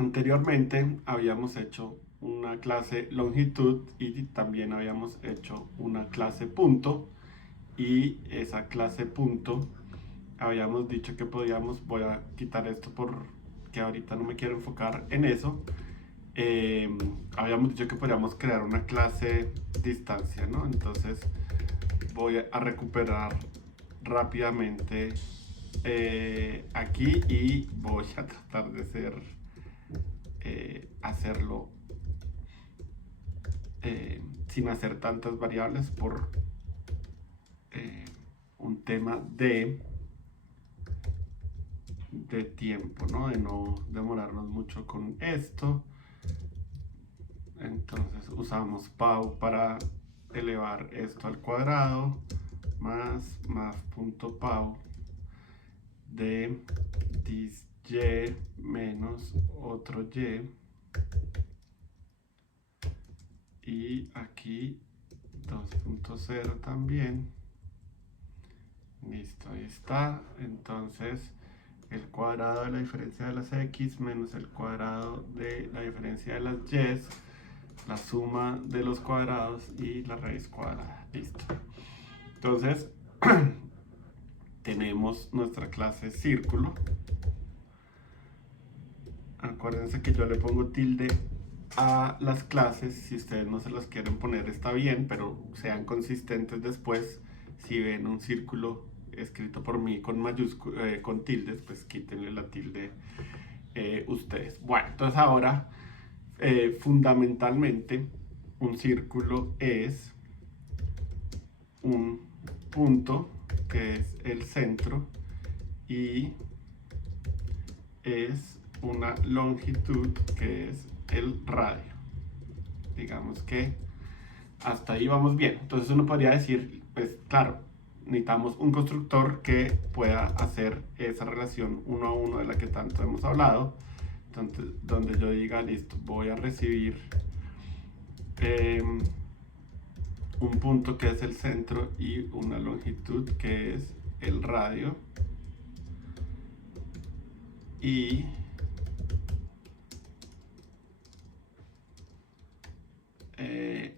Anteriormente habíamos hecho una clase longitud y también habíamos hecho una clase punto, y esa clase punto habíamos dicho que podíamos, voy a quitar esto porque ahorita no me quiero enfocar en eso. Habíamos dicho que podríamos crear una clase distancia, ¿no? Entonces voy a recuperar rápidamente aquí y voy a tratar de hacerlo sin hacer tantas variables por eh, un tema de tiempo, ¿no? De no demorarnos mucho con esto. Entonces usamos PAU para elevar esto al cuadrado más math.pau de dis y menos otro y aquí 2.0 también. Listo, ahí está. Entonces el cuadrado de la diferencia de las x menos el cuadrado de la diferencia de las y, la suma de los cuadrados y la raíz cuadrada. Listo. Entonces tenemos nuestra clase círculo. Acuérdense que yo le pongo tilde a las clases. Si ustedes no se las quieren poner está bien, pero sean consistentes después. Si ven un círculo escrito por mí con con tildes, pues quítenle la tilde ustedes. Bueno, entonces ahora fundamentalmente un círculo es un punto que es el centro y es una longitud que es el radio. Digamos que hasta ahí vamos bien. Entonces uno podría decir, pues claro, necesitamos un constructor que pueda hacer esa relación uno a uno de la que tanto hemos hablado. Entonces, donde yo diga, listo, voy a recibir un punto que es el centro y una longitud que es el radio, y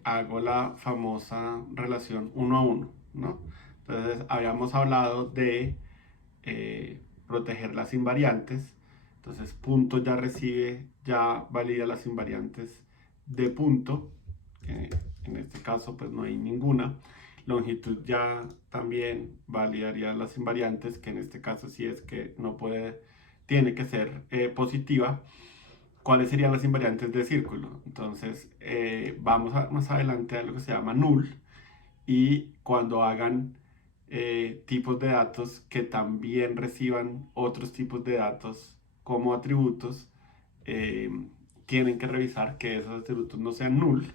hago la famosa relación uno a uno, ¿no? Entonces habíamos hablado de proteger las invariantes. Entonces punto ya recibe, ya valida las invariantes de punto. En este caso pues no hay ninguna. Longitud ya también validaría las invariantes, que en este caso sí es que no puede, tiene que ser positiva. ¿Cuáles serían las invariantes de círculo? Entonces vamos más adelante a lo que se llama null, y cuando hagan tipos de datos que también reciban otros tipos de datos como atributos, eh, tienen que revisar que esos atributos no sean null,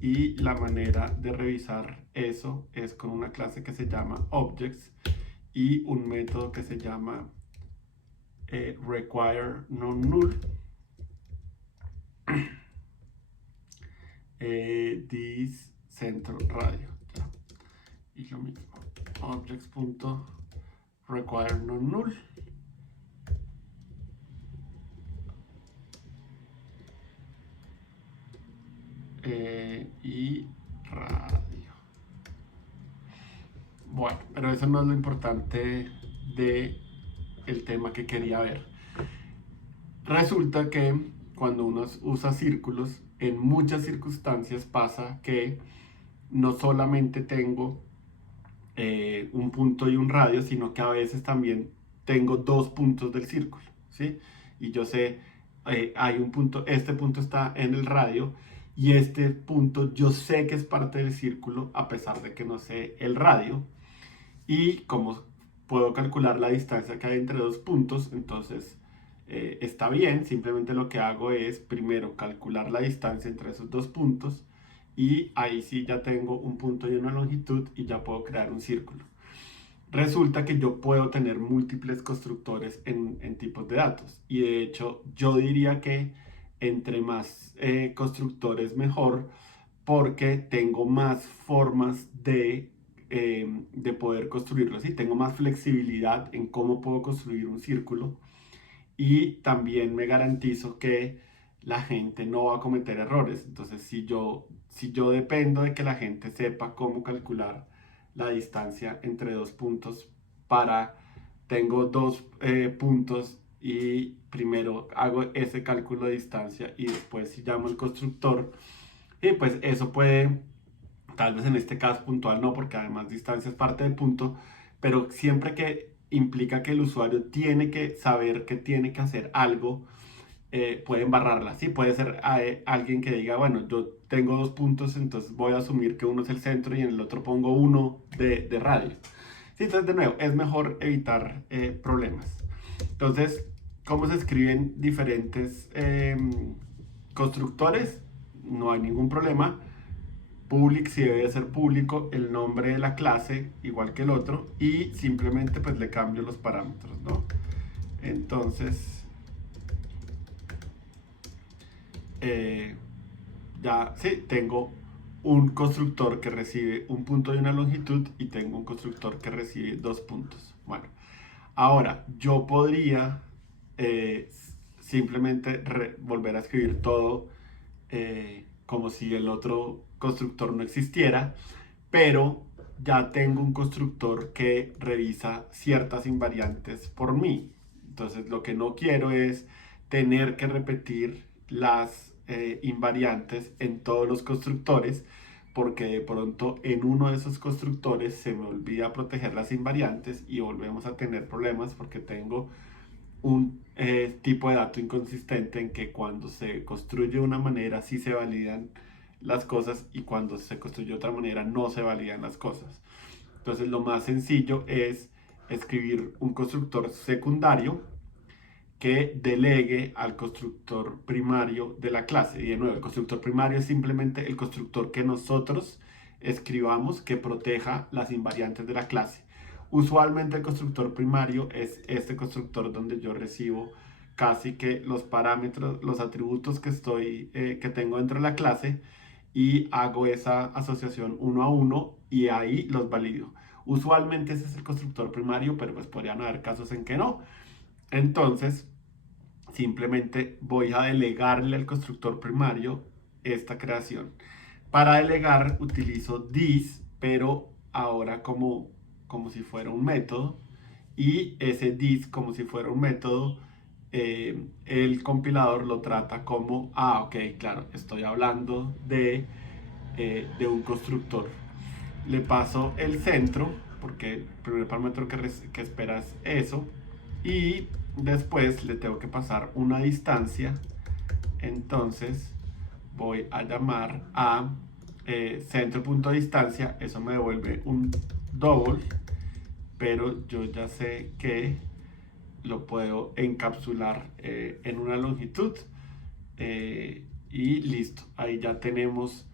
y la manera de revisar eso es con una clase que se llama objects y un método que se llama require non null. This centro radio, ya. Y lo mismo, objects.require non null. Y radio. Bueno, pero eso no es lo importante de el tema que quería ver. Resulta que cuando uno usa círculos, en muchas circunstancias pasa que no solamente tengo un punto y un radio, sino que a veces también tengo dos puntos del círculo, ¿sí? Y yo sé, hay un punto, este punto está en el radio, y este punto yo sé que es parte del círculo a pesar de que no sé el radio. Y como puedo calcular la distancia que hay entre dos puntos, entonces está bien. Simplemente lo que hago es primero calcular la distancia entre esos dos puntos, y ahí sí ya tengo un punto y una longitud y ya puedo crear un círculo. Resulta que yo puedo tener múltiples constructores en tipos de datos, y de hecho yo diría que entre más constructores mejor, porque tengo más formas de poder construirlo, ¿sí? Tengo más flexibilidad en cómo puedo construir un círculo, y también me garantizo que la gente no va a cometer errores. Entonces, si yo dependo de que la gente sepa cómo calcular la distancia entre dos puntos para, tengo dos puntos y primero hago ese cálculo de distancia y después si llamo al constructor, y pues eso puede, tal vez en este caso puntual no, porque además distancia es parte del punto, pero siempre que implica que el usuario tiene que saber que tiene que hacer algo, puede embarrarla, ¿sí? Puede ser alguien que diga, bueno, yo tengo dos puntos, entonces voy a asumir que uno es el centro y en el otro pongo uno de radio. Sí, entonces, de nuevo, es mejor evitar problemas. Entonces, ¿cómo se escriben diferentes constructores? No hay ningún problema. Public si debe ser público, el nombre de la clase igual que el otro y simplemente pues le cambio los parámetros, ¿no? Entonces, ya sí, tengo un constructor que recibe un punto y una longitud y tengo un constructor que recibe dos puntos. Bueno, ahora yo podría simplemente volver a escribir todo como si el otro constructor no existiera, pero ya tengo un constructor que revisa ciertas invariantes por mí. Entonces lo que no quiero es tener que repetir las invariantes en todos los constructores, porque de pronto en uno de esos constructores se me olvida proteger las invariantes y volvemos a tener problemas porque tengo un tipo de dato inconsistente en que cuando se construye de una manera sí se validan las cosas y cuando se construye de otra manera no se validan las cosas. Entonces lo más sencillo es escribir un constructor secundario que delegue al constructor primario de la clase. Y de nuevo, el constructor primario es simplemente el constructor que nosotros escribamos que proteja las invariantes de la clase. Usualmente el constructor primario es este constructor donde yo recibo casi que los parámetros, los atributos que tengo dentro de la clase y hago esa asociación uno a uno y ahí los valido. Usualmente ese es el constructor primario, pero pues podrían haber casos en que no. Entonces, simplemente voy a delegarle al constructor primario esta creación. Para delegar utilizo this, pero ahora como si fuera un método. Y ese this como si fuera un método, el compilador lo trata como, ok, claro, estoy hablando de un constructor. Le paso el centro, porque el primer parámetro que espera es eso, y después le tengo que pasar una distancia. Entonces voy a llamar a centro.distancia, eso me devuelve un double, pero yo ya sé que lo puedo encapsular en una longitud y listo, ahí ya tenemos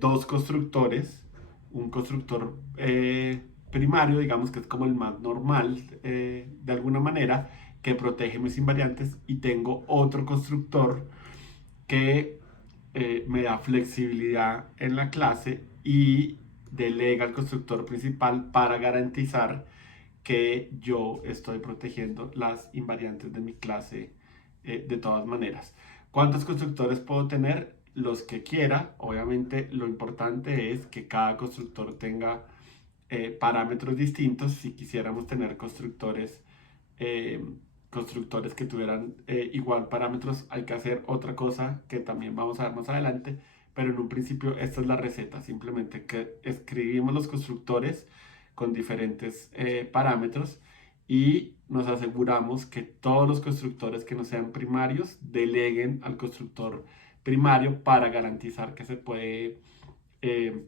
dos constructores, un constructor primario, digamos que es como el más normal de alguna manera, que protege mis invariantes, y tengo otro constructor que me da flexibilidad en la clase y delega al constructor principal para garantizar que yo estoy protegiendo las invariantes de mi clase de todas maneras. ¿Cuántos constructores puedo tener? Los que quiera. Obviamente lo importante es que cada constructor tenga parámetros distintos. Si quisiéramos tener eh, constructores que tuvieran igual parámetros, hay que hacer otra cosa que también vamos a ver más adelante, pero en un principio esta es la receta, simplemente que escribimos los constructores con diferentes parámetros y nos aseguramos que todos los constructores que no sean primarios deleguen al constructor primario para garantizar que se puede eh,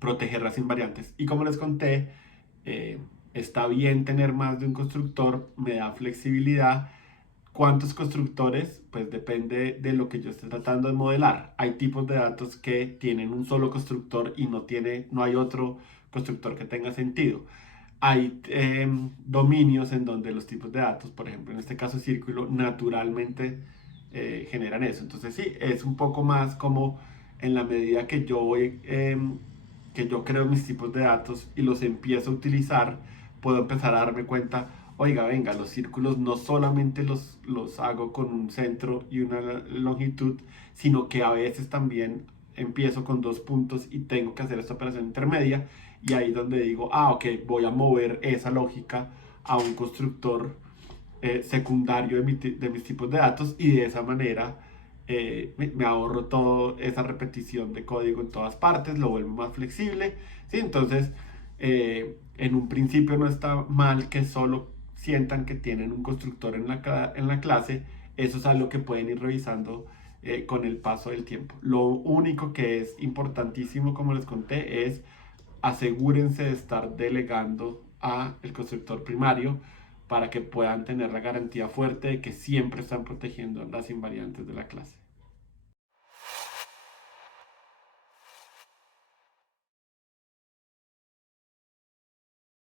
proteger las invariantes. Y como les conté, eh, está bien tener más de un constructor, me da flexibilidad. ¿Cuántos constructores? Pues depende de lo que yo esté tratando de modelar. Hay tipos de datos que tienen un solo constructor y no hay otro constructor que tenga sentido. Hay dominios en donde los tipos de datos, por ejemplo en este caso círculo, naturalmente generan eso. Entonces sí, es un poco más como en la medida que yo creo mis tipos de datos y los empiezo a utilizar, puedo empezar a darme cuenta, oiga, venga, los círculos no solamente los hago con un centro y una longitud, sino que a veces también empiezo con 2 puntos y tengo que hacer esta operación intermedia, y ahí donde digo, ah, ok, voy a mover esa lógica a un constructor secundario de mis tipos de datos, y de esa manera me ahorro toda esa repetición de código en todas partes, lo vuelvo más flexible, ¿sí? Entonces, en un principio no está mal que solo sientan que tienen un constructor en la clase. Eso es algo que pueden ir revisando con el paso del tiempo. Lo único que es importantísimo, como les conté, es asegúrense de estar delegando a el constructor primario para que puedan tener la garantía fuerte de que siempre están protegiendo las invariantes de la clase.